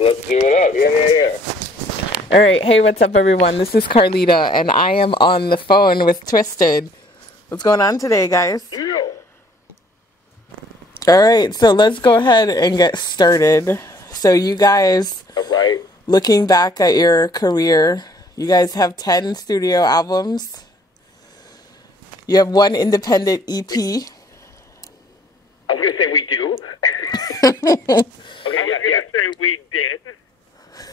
Let's do it up. Yeah. All right. Hey, what's up, everyone? This is Carlita, and I am on the phone with Twiztid. What's going on today, guys? Yeah. All right. So let's go ahead and get started. So you guys, Right. looking back at your career, you guys have 10 studio albums. You have 1 independent EP. I was going to say we do. I was going to say we did.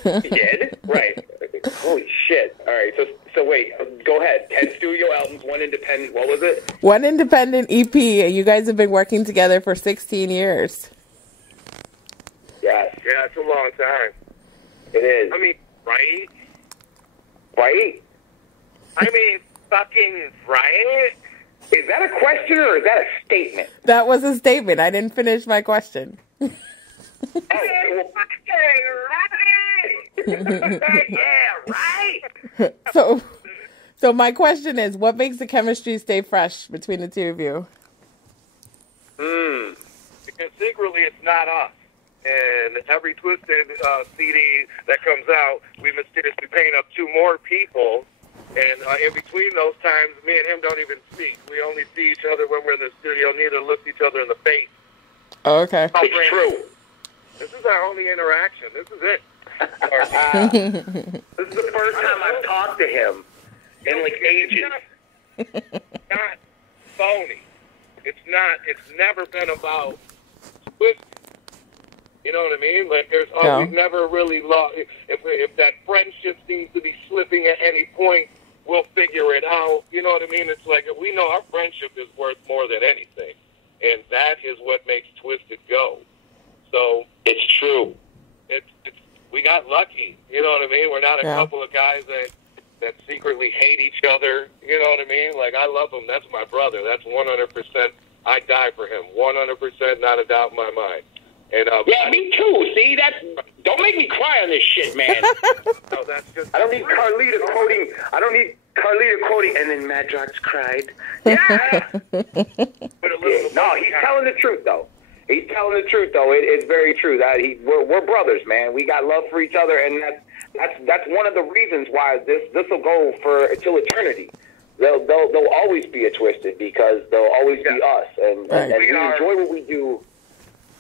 We did? Right. Holy shit. All right. So wait. Go ahead. 10 studio albums, 1 independent. What was it? 1 independent EP. You guys have been working together for 16 years. Yes. Yeah, it's a long time. It is. I mean, right? Right? I mean, fucking right? Is that a question or is that a statement? That was a statement. I didn't finish my question. Yeah, right? So my question is, what makes the chemistry stay fresh between the two of you? Because secretly it's not us. And every Twiztid CD that comes out, we mysteriously paint up 2 more people. And in between those times, me and him don't even speak. We only see each other when we're in the studio. Neither look each other in the face. Oh, okay. It's true. This is our only interaction. This is it. This is the first time I've talked to him in like ages. Not phony. It's never been about Twiztid. You know what I mean? Like, we've never really lost. If that friendship seems to be slipping at any point, we'll figure it out. You know what I mean? It's like, we know our friendship is worth more than anything. And that is what makes Twiztid go. So It's true. We got lucky. You know what I mean? We're not a couple of guys that secretly hate each other. You know what I mean? Like, I love him. That's my brother. That's 100%. I die for him. 100%, not a doubt in my mind. And, yeah, me too. See, don't make me cry on this shit, man. No, that's just. I don't need Carlita quoting. And then Madrox cried. Yeah. No, he's telling the truth though. He's telling the truth though. It's very true that we're brothers, man. We got love for each other, and that's one of the reasons why this will go for till eternity. They'll always be a Twiztid because they'll always be us, and we enjoy what we do.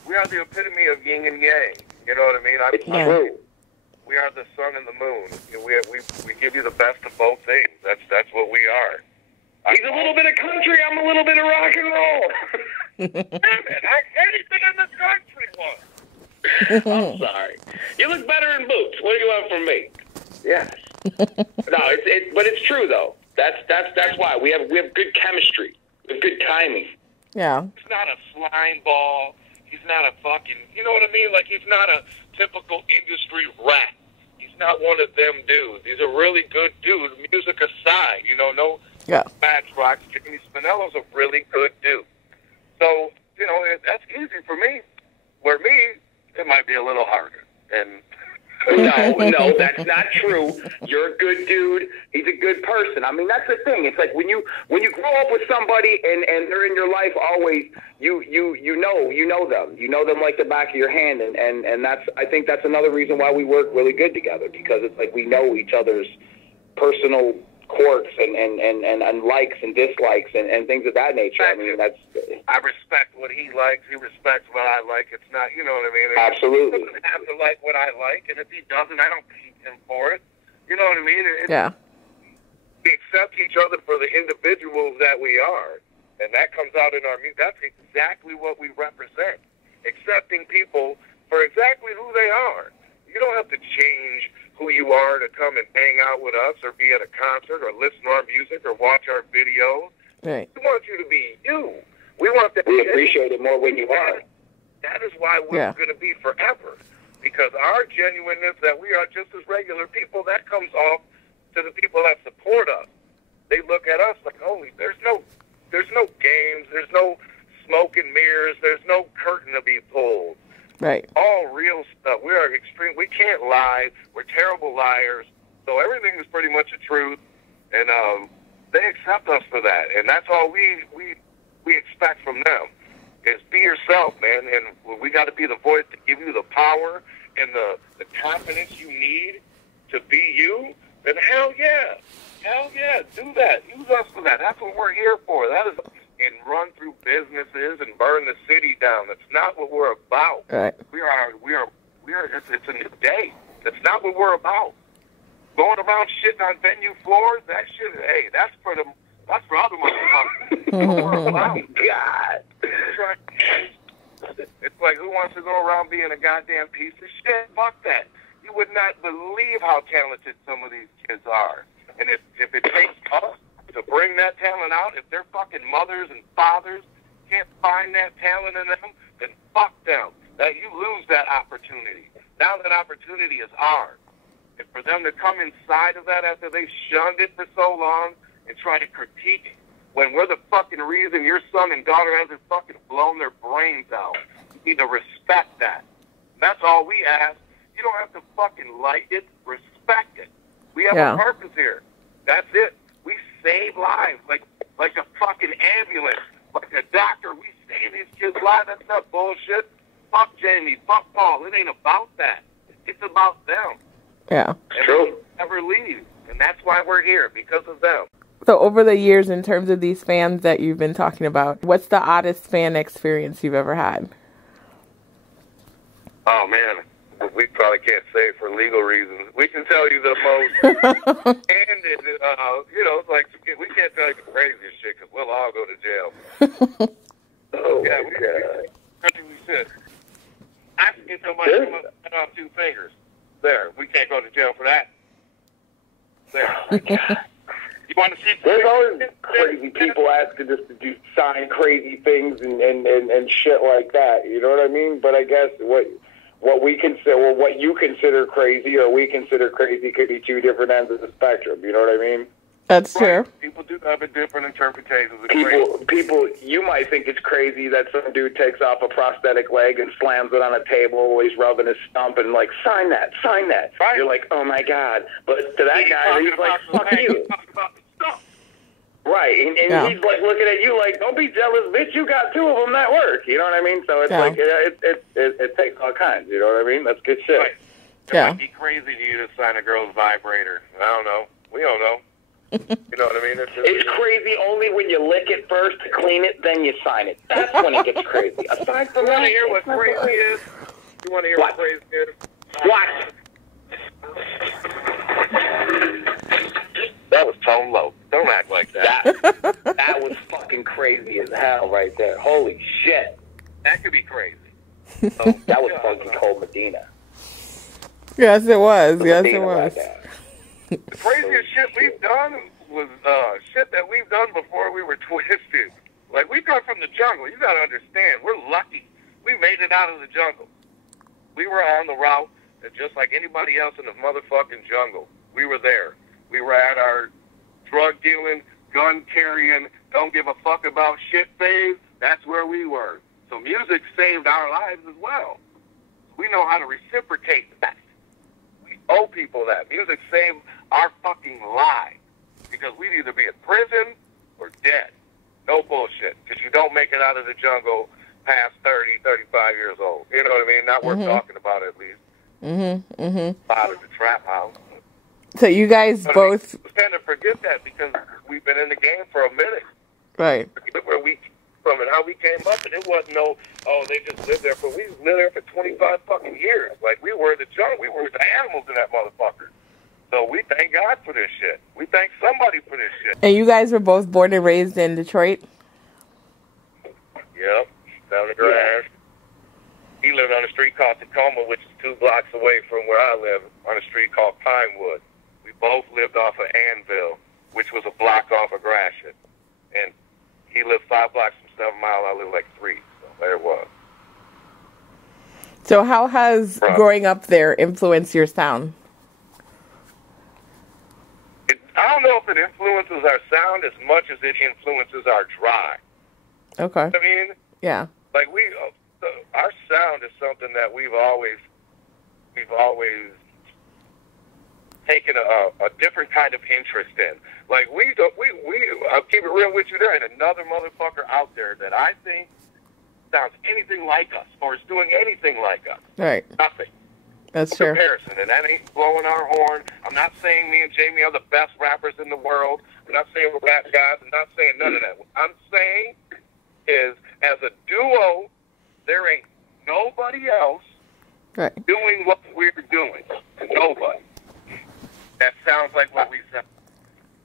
We are the epitome of yin and yang. You know what I mean? It's true. We are the sun and the moon. We give you the best of both things. That's what we are. He's a little bit of country. I'm a little bit of rock and roll. Damn it! Anything in this country was. I'm sorry. You look better in boots. What do you want from me? Yes. No, but it's true though. That's why we have good chemistry. We have good timing. Yeah. He's not a slime ball. He's not a fucking, you know what I mean? Like, he's not a typical industry rat. He's not one of them dudes. He's a really good dude, music aside. You know, no Madrox. Jimmy Spinello's a really good dude. So, you know, that's easy for me. Where me, it might be a little harder. And No, that's not true. You're a good dude. He's a good person. I mean, that's the thing. It's like when you grow up with somebody and they're in your life always, you know them. You know them like the back of your hand, and I think that's another reason why we work really good together, because it's like we know each other's personal quirks and likes and dislikes and things of that nature. I mean, I respect what he likes. He respects what I like. It's not, you know what I mean? Absolutely. He doesn't have to like what I like, and if he doesn't, I don't hate him for it. You know what I mean? We accept each other for the individuals that we are, and that comes out in our music. That's exactly what we represent. Accepting people for exactly who they are. You don't have to change who you are to come and hang out with us or be at a concert or listen to our music or watch our videos. Right. We want you to be you. We want that. We appreciate it more when you are. That is why we're going to be forever. Because our genuineness, that we are just as regular people, that comes off to the people that support us. They look at us like, holy, there's no games, there's no smoke and mirrors, there's no curtain to be pulled. Right. All real stuff. We are extreme. We can't lie. We're terrible liars. So everything is pretty much the truth, and they accept us for that. And that's all we expect from them is be yourself, man. And we got to be the voice to give you the power and the confidence you need to be you, then hell yeah, do that. Use us for that. That's what we're here for. That is, and run through businesses and burn the city down. That's not what we're about. Right. We are. It's a new day. That's not what we're about. Going around shitting on venue floors, that shit. Hey, that's for other motherfuckers. Oh God. It's like, who wants to go around being a goddamn piece of shit? Fuck that. You would not believe how talented some of these kids are. And if it takes us to bring that talent out, if their fucking mothers and fathers can't find that talent in them, then fuck them. That you lose that opportunity. Now that opportunity is ours. And for them to come inside of that after they shunned it for so long and try to critique it, when we're the fucking reason your son and daughter hasn't fucking blown their brains out. You need to respect that. That's all we ask. You don't have to fucking like it. Respect it. We have a purpose here. That's it. We save lives like a fucking ambulance, like a doctor. We save these kids' lives. That's not bullshit. Fuck Jamie. Fuck Paul. It ain't about that. It's about them. Yeah. And true. We'll never leave. And that's why we're here, because of them. So over the years, in terms of these fans that you've been talking about, what's the oddest fan experience you've ever had? Oh, man. We probably can't say for legal reasons. We can tell you the most candid, it's like, we can't tell you the craziest shit because we'll all go to jail. Yeah, we should. Asking somebody to cut off 2 fingers. There, we can't go to jail for that. There. You want to see? There's always crazy people asking us to sign crazy things and shit like that. You know what I mean? But I guess what we consider, or what you consider crazy, or we consider crazy, could be 2 different ends of the spectrum. You know what I mean? That's true. People do have a different interpretations of people, you might think it's crazy that some dude takes off a prosthetic leg and slams it on a table while he's rubbing his stump and like, sign that. Right. You're like, oh my God. But to that guy, he's like, fuck you. Right, and he's like looking at you like, don't be jealous, bitch, you got 2 of them that work. You know what I mean? So it's like, it takes all kinds, you know what I mean? That's good shit. Right. It might be crazy to you to sign a girl's vibrator. I don't know. We don't know. You know what I mean? It's crazy only when you lick it first to clean it, then you sign it. That's when it gets crazy. Aside from that, you want to hear what crazy is? You want to hear what crazy is? What? That was tone low. Don't act like that. That was fucking crazy as hell right there. Holy shit. That could be crazy. So, that was fucking Cold Medina. Yes, it was. Yes, it was. The craziest shit we've done was shit that we've done before we were Twiztid. Like, we come from the jungle. You gotta understand, we're lucky. We made it out of the jungle. We were on the route, and just like anybody else in the motherfucking jungle, we were there. We were at our drug dealing, gun carrying, don't give a fuck about shit phase. That's where we were. So music saved our lives as well. We know how to reciprocate that. We owe people that. Music saved our fucking lives. Because we'd either be in prison or dead. No bullshit. Because you don't make it out of the jungle past 30, 35 years old. You know what I mean? Not worth talking about, at least. Out of the trap house. So you guys both... We tend to forget that because we've been in the game for a minute. Right. Where we from and how we came up, and it wasn't they just lived there. But we lived there for 25 fucking years. Like, we were the jungle. We were the animals in that motherfucker. So we thank God for this shit. We thank somebody for this shit. And you guys were both born and raised in Detroit? Yep. Down the grass. He lived on a street called Tacoma, which is 2 blocks away from where I live, on a street called Pinewood. We both lived off of Annville, which was a block off of Gratiot. And he lived 5 blocks from 7 Mile. I lived like 3. So there it was. So how has growing up there influenced your sound? I don't know if it influences our sound as much as it influences our drive. Okay. I mean, yeah. Like our sound is something that we've always taken a different kind of interest in. Like I'll keep it real with you. There ain't another motherfucker out there that I think sounds anything like us or is doing anything like us. Right. Nothing. That's true. Comparison, and that ain't blowing our horn. I'm not saying me and Jamie are the best rappers in the world. I'm not saying we're rap guys. I'm not saying none of that. What I'm saying is, as a duo, there ain't nobody else doing what we're doing. Nobody. That sounds like what we said.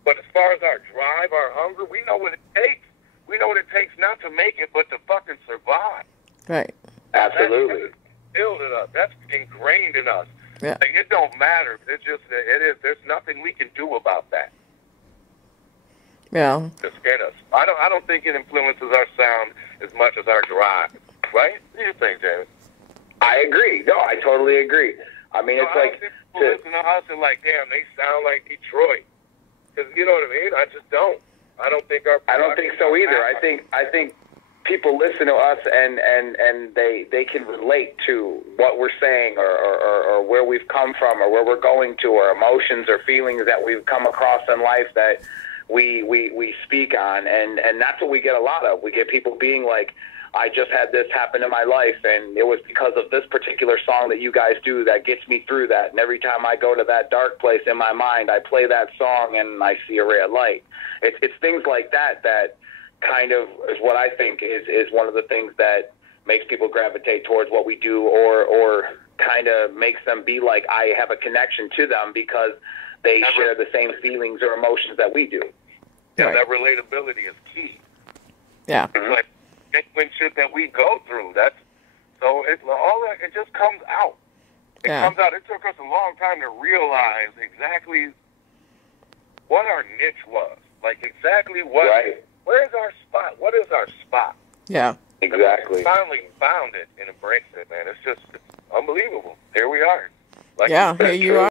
But as far as our drive, our hunger, we know what it takes. We know what it takes not to make it, but to fucking survive. Right. Absolutely. That's building us. That's ingrained in us. Yeah. Like, it don't matter. It's just, it is. There's nothing we can do about that. Yeah. To scared us. I don't think it influences our sound as much as our drive. Right? What do you think, James? I agree. No, I totally agree. I mean, it's like people listen to us and like, damn, they sound like Detroit. Because you know what I mean. I just don't. I don't think so either. I think people listen to us and they can relate to what we're saying or where we've come from or where we're going to, or emotions or feelings that we've come across in life that we speak on, and that's what we get a lot of. We get people being like, I just had this happen in my life, and it was because of this particular song that you guys do that gets me through that. And every time I go to that dark place in my mind, I play that song and I see a ray of light. It's things like that that kind of is what I think is one of the things that makes people gravitate towards what we do, or kind of makes them be like, I have a connection to them because they share the same feelings or emotions that we do. Yeah, right. That relatability is key. Yeah. It's like genuine shit that we go through. That's so all that, it just comes out. It comes out. It took us a long time to realize exactly what our niche was. Like exactly what. Right. Where's our spot? What is our spot? Yeah. Exactly. We finally found it and embraced it, man. It's unbelievable. Here we are. Like here you are.